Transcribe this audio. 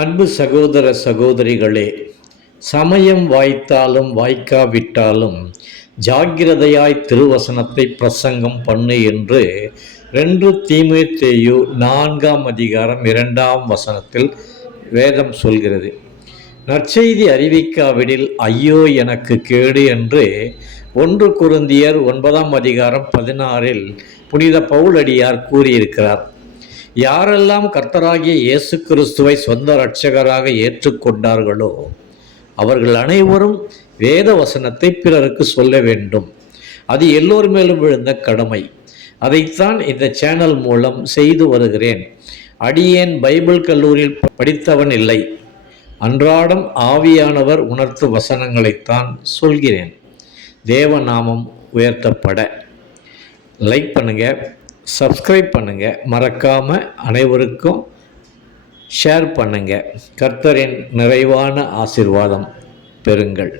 அன்பு சகோதர சகோதரிகளே, சமயம் வாய்த்தாலும் வாய்க்காவிட்டாலும் ஜாக்கிரதையாய் திருவசனத்தை பிரசங்கம் பண்ணு என்று 2 தீமோத்தேயு 4:2 வேதம் சொல்கிறது. நற்செய்தி அறிவிக்காவிடில் ஐயோ எனக்கு கேடு என்று 1 கொரிந்தியர் 9:16 புனித பவுலடியார் கூறியிருக்கிறார். யாரெல்லாம் கர்த்தராகிய இயேசு கிறிஸ்துவை சொந்த இரட்சகராக ஏற்றுக்கொண்டார்களோ அவர்கள் அனைவரும் வேத வசனத்தை பிறருக்கு சொல்ல வேண்டும். அது எல்லோர் மேலும் விழுந்த கடமை. அதைத்தான் இந்த சேனல் மூலம் செய்து வருகிறேன். அடியேன் பைபிள் கல்லூரியில் படித்தவன் இல்லை. அன்றாடம் ஆவியானவர் உணர்த்து வசனங்களைத்தான் சொல்கிறேன். தேவநாமம் உயர்த்தப்பட. லைக் பண்ணுங்கள், சப்ஸ்கிரைப் பண்ணுங்கள், மறக்காமல் அனைவருக்கும் ஷேர் பண்ணுங்கள். கர்த்தரின் நிறைவான ஆசீர்வாதம் பெறுங்கள்.